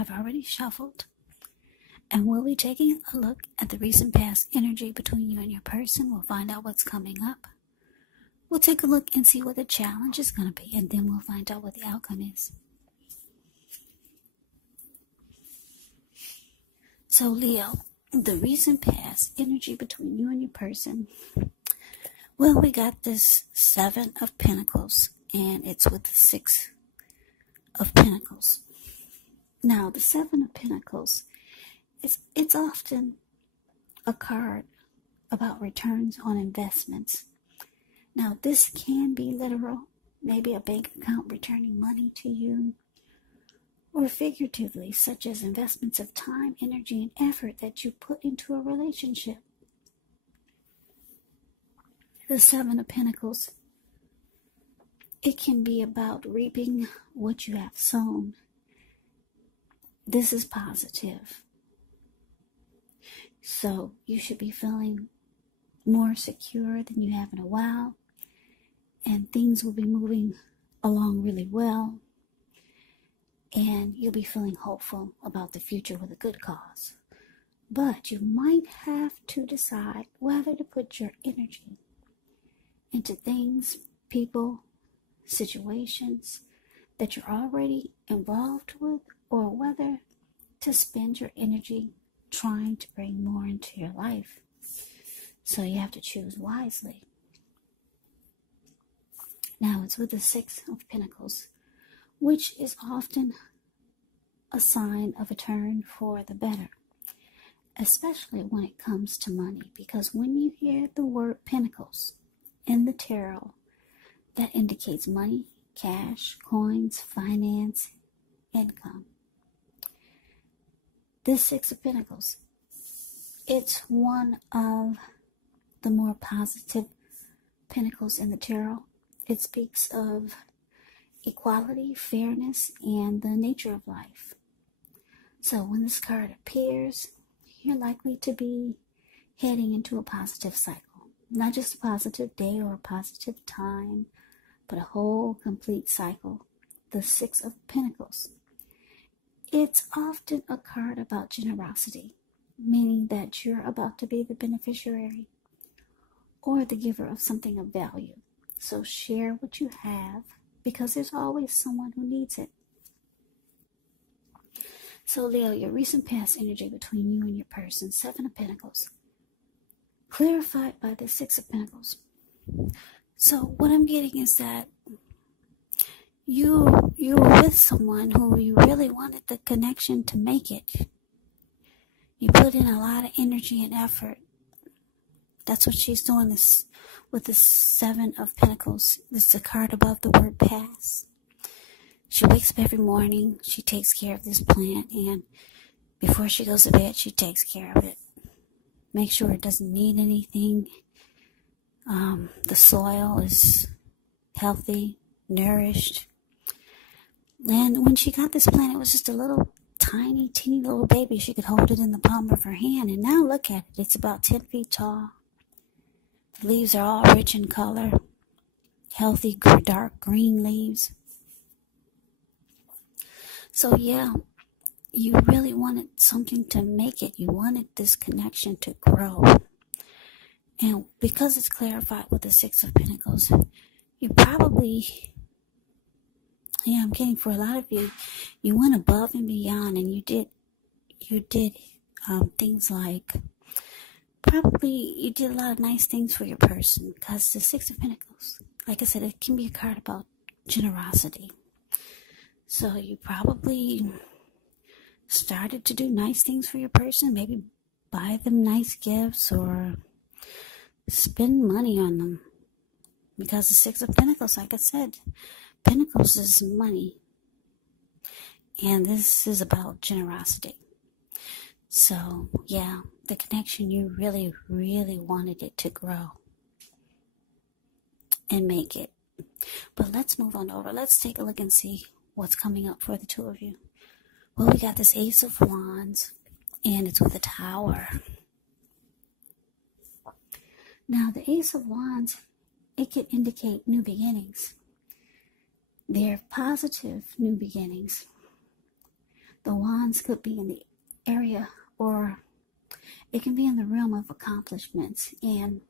I've already shuffled, and we'll be taking a look at the recent past energy between you and your person. We'll find out what's coming up. We'll take a look and see what the challenge is going to be, and then we'll find out what the outcome is. So, Leo, the recent past energy between you and your person. Well, we got this 7 of Pentacles, and it's with the 6 of Pentacles. Now, the 7 of Pentacles, it's often a card about returns on investments. Now, this can be literal, maybe a bank account returning money to you, or figuratively, such as investments of time, energy, and effort that you put into a relationship. The 7 of Pentacles, it can be about reaping what you have sown. This is positive. So you should be feeling more secure than you have in a while, and things will be moving along really well, and you'll be feeling hopeful about the future with a good cause. But you might have to decide whether to put your energy into things, people, situations that you're already involved with, or whether to spend your energy trying to bring more into your life. So you have to choose wisely. Now it's with the 6 of Pentacles, which is often a sign of a turn for the better, especially when it comes to money, because when you hear the word Pentacles in the tarot, that indicates money, cash, coins, finance, income. This 6 of Pentacles, it's one of the more positive pentacles in the tarot. It speaks of equality, fairness, and the nature of life. So when this card appears, you're likely to be heading into a positive cycle. Not just a positive day or a positive time, but a whole complete cycle. The 6 of Pentacles. It's often a card about generosity, meaning that you're about to be the beneficiary or the giver of something of value. So share what you have, because there's always someone who needs it. So Leo, your recent past energy between you and your person, 7 of Pentacles, clarified by the 6 of Pentacles. So what I'm getting is that you were with someone who you really wanted the connection to make it. You put in a lot of energy and effort. That's what she's doing this with the 7 of Pentacles. This is a card above the word pass. She wakes up every morning. She takes care of this plant, and before she goes to bed, she takes care of it. Make sure it doesn't need anything. The soil is healthy, nourished. And when she got this plant, it was just a little tiny, teeny little baby. She could hold it in the palm of her hand. And now look at it. It's about 10 feet tall. The leaves are all rich in color. Healthy, dark green leaves. So yeah, you really wanted something to make it. You wanted this connection to grow. And because it's clarified with the 6 of Pentacles, you probably, I'm getting for a lot of you, you went above and beyond, and you did things like, probably you did a lot of nice things for your person, because the 6 of Pentacles, like I said, it can be a card about generosity. So you probably started to do nice things for your person, maybe buy them nice gifts or spend money on them. Because the 6 of Pentacles, like I said, Pentacles is money. And this is about generosity. So, yeah, the connection, you really, really wanted it to grow and make it. But let's move on over. Let's take a look and see what's coming up for the two of you. Well, we got this Ace of Wands, and it's with a Tower. Now, the Ace of Wands, it can indicate new beginnings. They're positive new beginnings. The Wands Wands could be in the area, or it can be in the realm of accomplishments, and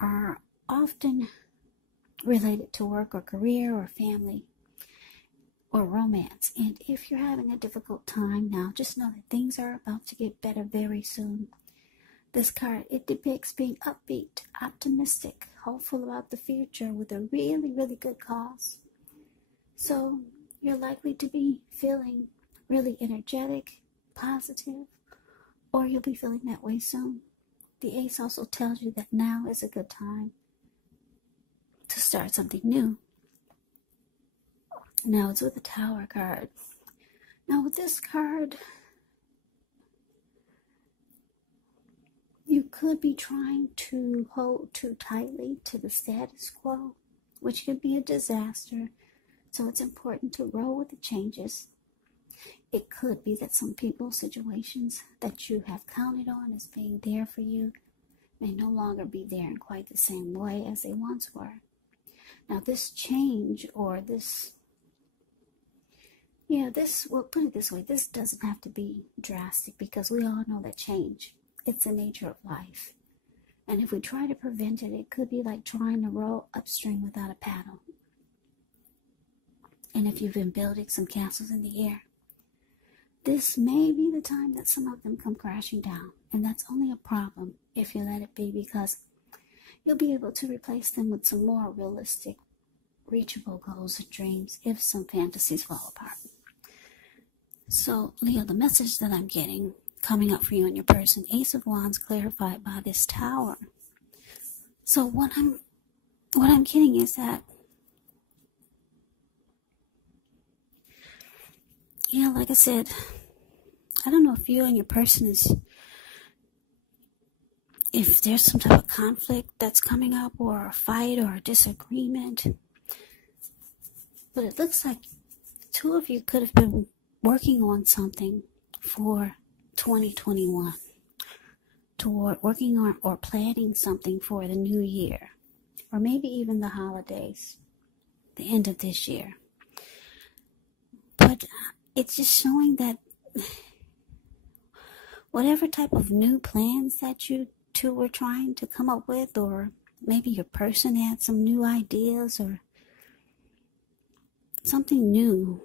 are often related to work or career or family or romance. And if you're having a difficult time now, just know that things are about to get better very soon. This card, it depicts being upbeat, optimistic, hopeful about the future with a really, really good cause. So you're likely to be feeling really energetic, positive, or you'll be feeling that way soon. The ace also tells you that now is a good time to start something new. Now it's with the Tower card. Now with this card, you could be trying to hold too tightly to the status quo, which could be a disaster. So it's important to roll with the changes. It could be that some people's situations that you have counted on as being there for you may no longer be there in quite the same way as they once were. Now this change, or we'll put it this way, this doesn't have to be drastic, because we all know that change, it's the nature of life. And if we try to prevent it, it could be like trying to row upstream without a paddle. And if you've been building some castles in the air, this may be the time that some of them come crashing down. And that's only a problem if you let it be, because you'll be able to replace them with some more realistic, reachable goals and dreams if some fantasies fall apart. So, Leo, the message that I'm getting coming up for you and your person, Ace of Wands clarified by this Tower. So what I'm getting is that, like I said, I don't know if you and your person if there's some type of conflict that's coming up, or a fight or a disagreement. But it looks like two of you could have been working on something for 2021, toward working on or planning something for the new year, or maybe even the holidays, the end of this year. But it's just showing that whatever type of new plans that you two were trying to come up with, or maybe your person had some new ideas or something new,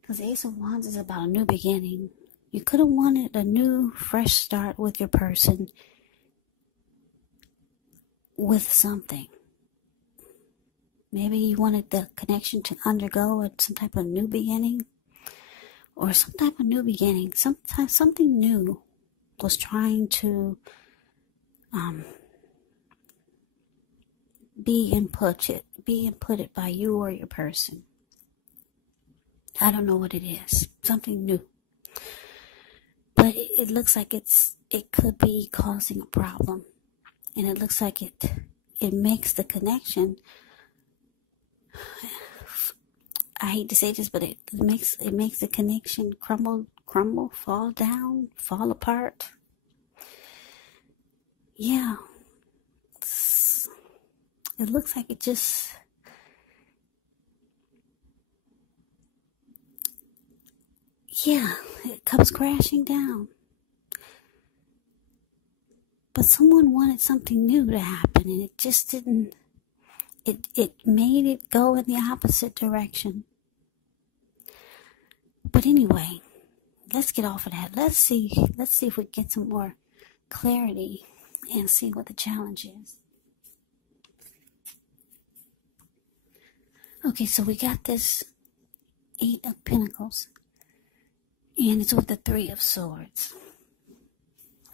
because Ace of Wands is about a new beginning. You could have wanted a new, fresh start with your person, with something. Maybe you wanted the connection to undergo some type of new beginning, or some type of new beginning. Something new was trying to be inputted by you or your person. I don't know what it is. Something new. But it looks like it could be causing a problem. And it looks like it makes the connection, I hate to say this, but it makes the connection crumble, fall down, fall apart. Yeah. It looks like it just, it comes crashing down. But someone wanted something new to happen, and it just didn't. It made it go in the opposite direction. But anyway, let's get off of that. Let's see if we get some more clarity and see what the challenge is. Okay, so we got this 8 of Pentacles, and it's with the 3 of Swords.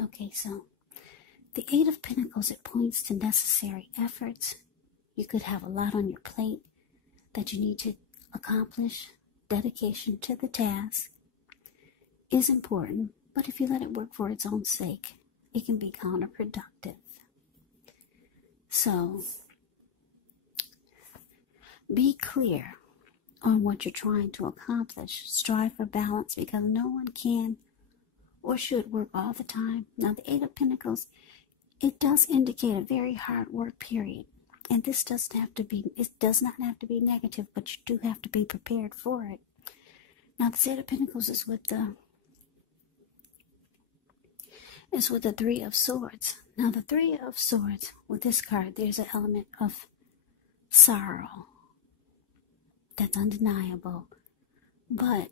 Okay, so the 8 of Pentacles, it points to necessary efforts. You could have a lot on your plate that you need to accomplish. Dedication to the task is important, but if you let it work for its own sake, it can be counterproductive. So, be clear on what you're trying to accomplish. Strive for balance, because no one can or should work all the time. Now, the 8 of Pentacles, it does indicate a very hard work period. And this does not have to be negative, but you do have to be prepared for it. Now, the Eight of Pentacles is with the Three of Swords. Now, the Three of Swords, with this card, there's an element of sorrow that's undeniable. But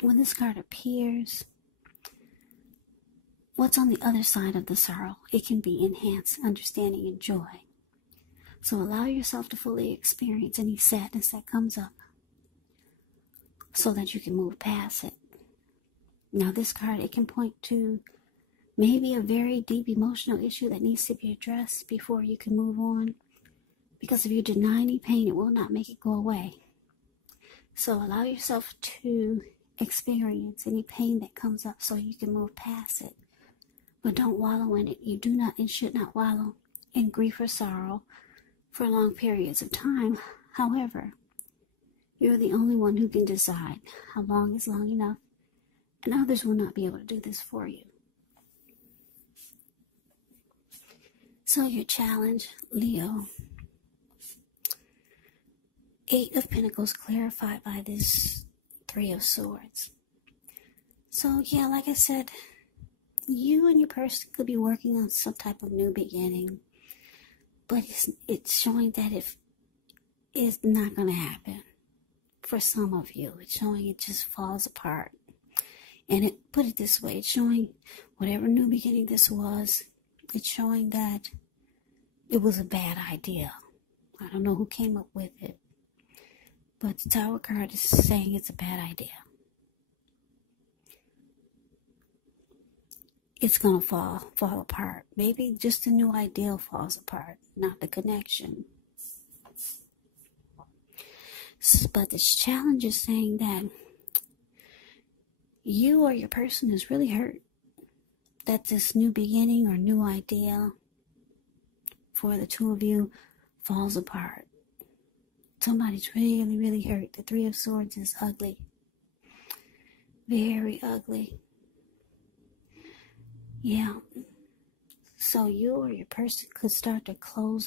when this card appears, what's on the other side of the sorrow? It can be enhanced understanding and joy. So allow yourself to fully experience any sadness that comes up so that you can move past it. Now, this card, it can point to maybe a very deep emotional issue that needs to be addressed before you can move on. Because if you deny any pain, it will not make it go away. So allow yourself to experience any pain that comes up so you can move past it. But don't wallow in it. You do not and should not wallow in grief or sorrow for long periods of time. However, you're the only one who can decide how long is long enough, and others will not be able to do this for you. So your challenge, Leo. Eight of Pentacles clarified by this Three of Swords. So yeah, like I said, you and your person could be working on some type of new beginning, but it's showing that it's not going to happen for some of you. It's showing it just falls apart. And put it this way, it's showing whatever new beginning this was, it's showing that it was a bad idea. I don't know who came up with it, but the Tower card is saying it's a bad idea. It's going to fall apart. Maybe just the new ideal falls apart, not the connection. But this challenge is saying that you or your person is really hurt that this new beginning or new idea for the two of you falls apart. Somebody's really, really hurt. The Three of Swords is ugly. Very ugly. Yeah. So you or your person could start to close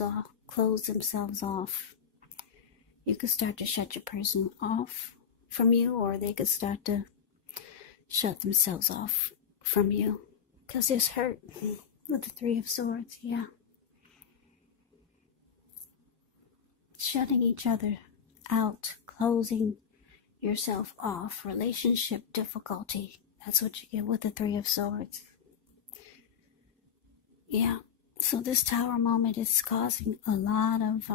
themselves off. You could start to shut your person off from you, or they could start to shut themselves off from you. Because there's hurt with the Three of Swords, yeah. Shutting each other out, closing yourself off, relationship difficulty. That's what you get with the Three of Swords. Yeah, so this Tower moment is causing a lot of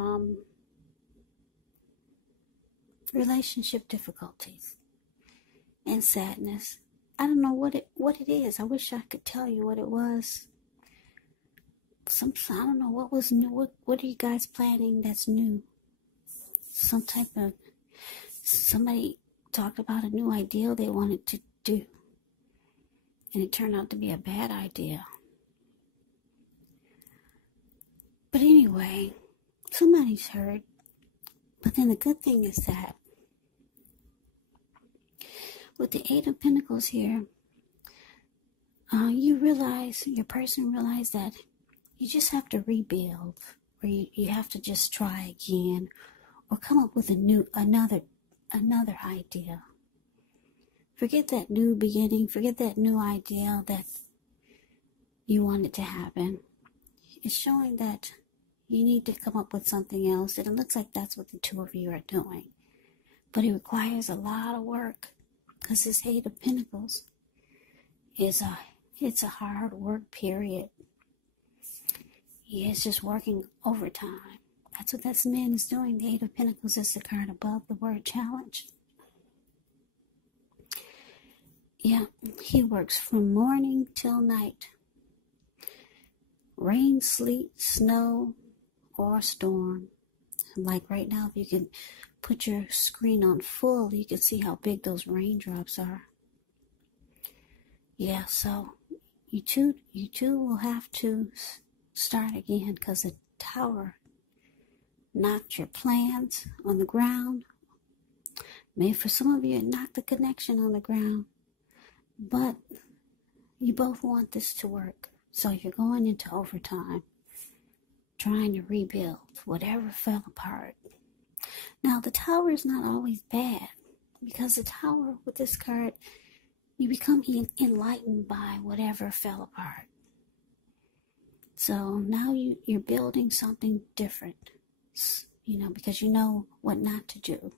relationship difficulties and sadness. I don't know what it is. I wish I could tell you what it was. I don't know what was new. What are you guys planning that's new? Somebody talked about a new ideal they wanted to do, and it turned out to be a bad idea. But anyway, somebody's hurt. But then the good thing is that with the Eight of Pentacles here, your person realized that you just have to rebuild, or you have to just try again, or come up with another idea. Forget that new beginning, forget that new idea that you wanted to happen. It's showing that you need to come up with something else, and it looks like that's what the two of you are doing. But it requires a lot of work, because this Eight of Pentacles it's a hard work period. Yeah, it's just working overtime. That's what this man is doing. The Eight of Pentacles is the card above the word challenge. Yeah, he works from morning till night. Rain, sleet, snow, or storm. Like right now, if you can put your screen on full, you can see how big those raindrops are. Yeah, so you two will have to start again, because the Tower knocked your plans on the ground. Maybe for some of you, it knocked the connection on the ground. But you both want this to work. So you're going into overtime, trying to rebuild whatever fell apart. Now, the Tower is not always bad. because the Tower with this card, you become enlightened by whatever fell apart. So now you're building something different, because you know what not to do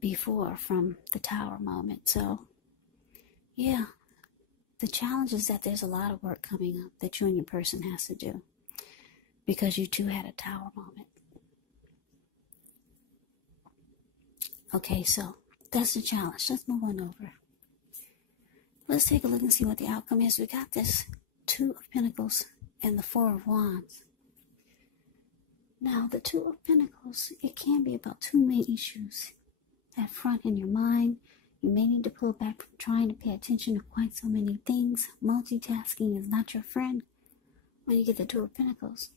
before from the Tower moment. So, yeah, the challenge is that there's a lot of work coming up that you and your person has to do because you two had a Tower moment. Okay, so that's the challenge. Let's move on over. Let's take a look and see what the outcome is. We got this Two of Pentacles and the Four of Wands. Now, the Two of Pentacles, it can be about two main issues at front in your mind. You may need to pull back from trying to pay attention to quite so many things. Multitasking is not your friend when you get the Two of Pentacles.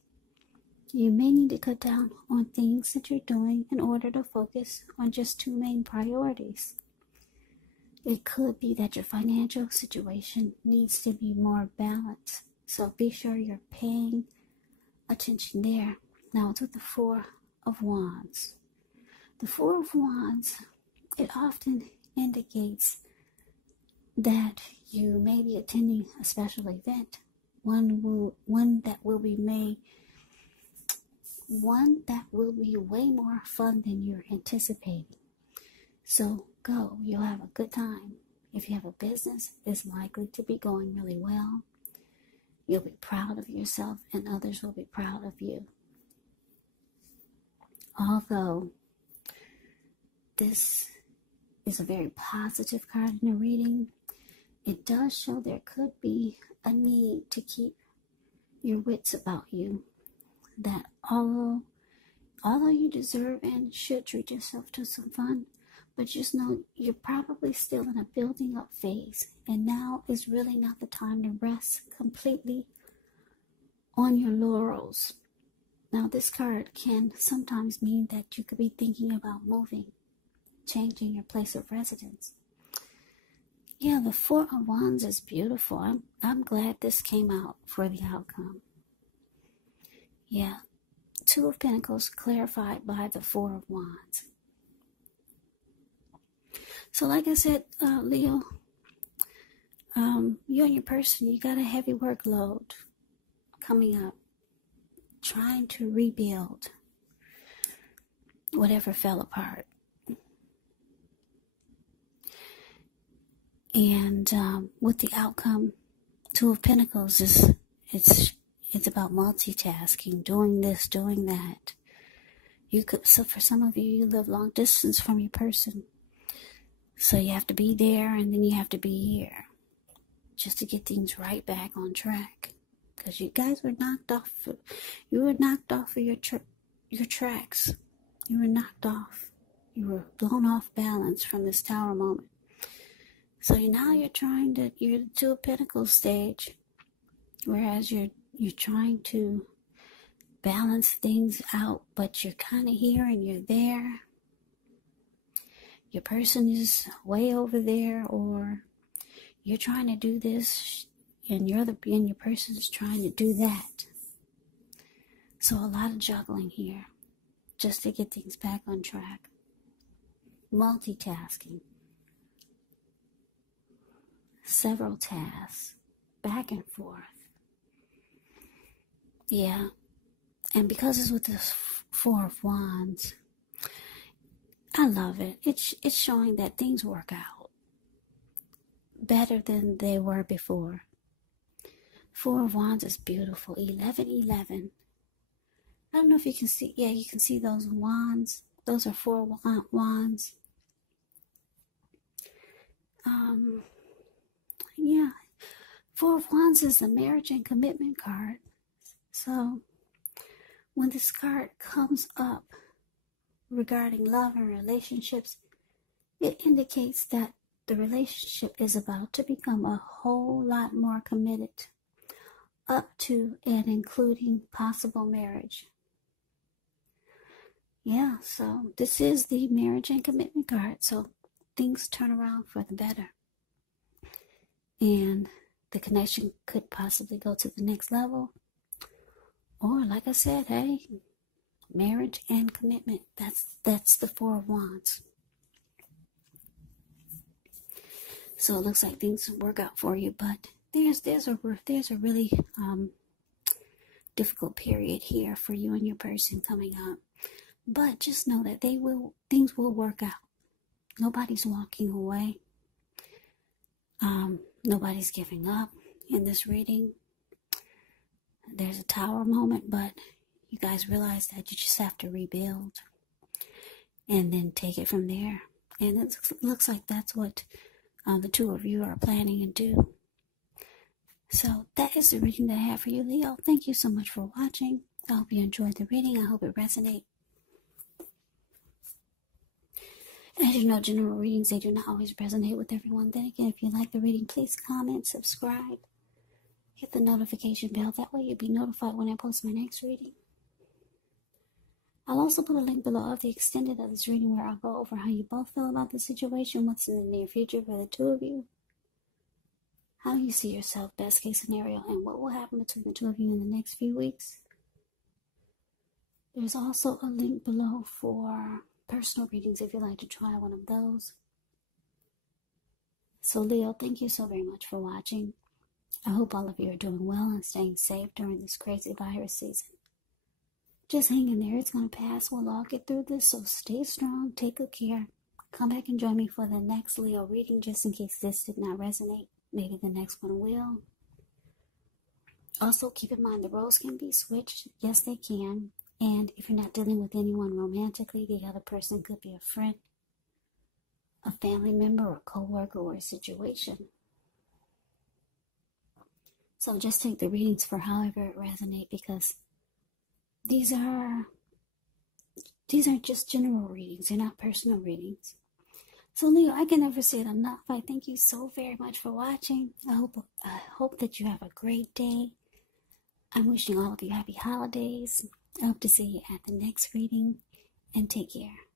You may need to cut down on things that you're doing in order to focus on just two main priorities. It could be that your financial situation needs to be more balanced. So be sure you're paying attention there. Now it's with the Four of Wands. The Four of Wands, it often indicates that you may be attending a special event. One that will be way more fun than you're anticipating. So go, you'll have a good time. If you have a business, it's likely to be going really well. You'll be proud of yourself and others will be proud of you. Although this is a very positive card in the reading, it does show there could be a need to keep your wits about you. That although you deserve and should treat yourself to some fun, but just know you're probably still in a building up phase, and now is really not the time to rest completely on your laurels. Now, this card can sometimes mean that you could be thinking about moving, changing your place of residence. Yeah, the Four of Wands is beautiful. I'm glad this came out for the outcome. Yeah, Two of Pentacles clarified by the Four of Wands. So like I said, Leo, you and your person, you got a heavy workload coming up, trying to rebuild whatever fell apart. And with the outcome, Two of Pentacles it's about multitasking, doing this, doing that. So for some of you, you live long distance from your person. So you have to be there and then you have to be here just to get things right back on track. Because you guys were knocked off. You were knocked off of your tracks. You were knocked off. You were blown off balance from this Tower moment. So now you're the Two of Pentacles stage. Whereas you're trying to balance things out, but you're kind of here and you're there. Your person is way over there, or you're trying to do this and your person is trying to do that. So a lot of juggling here just to get things back on track. Multitasking. Several tasks. Back and forth. Yeah. And because it's with this Four of Wands, I love it. It's showing that things work out better than they were before. Four of Wands is beautiful. 1111. I don't know if you can see. Yeah, you can see those wands. Those are four wands. Yeah. Four of Wands is a marriage and commitment card. So when this card comes up regarding love and relationships, it indicates that the relationship is about to become a whole lot more committed, up to and including possible marriage. Yeah, so this is the marriage and commitment card. So things turn around for the better. And the connection could possibly go to the next level. Or like I said, hey, marriage and commitment. That's the Four of Wands. So it looks like things will work out for you, but there's a really difficult period here for you and your person coming up. But just know that things will work out. Nobody's walking away. Nobody's giving up in this reading. There's a tower moment, but you guys realize that you just have to rebuild and then take it from there. And it looks like that's what the two of you are planning to do. So that is the reading that I have for you, Leo. Thank you so much for watching. I hope you enjoyed the reading. I hope it resonates. As you know, general readings, they do not always resonate with everyone. Then again, if you like the reading, please comment, subscribe, hit the notification bell. That way you'll be notified when I post my next reading. I'll also put a link below of the extended of this reading where I'll go over how you both feel about the situation, what's in the near future for the two of you, how you see yourself, best case scenario, and what will happen between the two of you in the next few weeks. There's also a link below for personal readings if you'd like to try one of those. So Leo, thank you so very much for watching. I hope all of you are doing well and staying safe during this crazy virus season. Just hang in there. It's going to pass. We'll all get through this. So stay strong. Take good care. Come back and join me for the next Leo reading just in case this did not resonate. Maybe the next one will. Also, keep in mind the roles can be switched. Yes, they can. And if you're not dealing with anyone romantically, the other person could be a friend, a family member, or a co-worker, or a situation. So just take the readings for however it resonates, because these are just general readings. They're not personal readings. So Leo, I can never say it enough. I thank you so very much for watching. I hope that you have a great day. I'm wishing all of you happy holidays. I hope to see you at the next reading, and take care.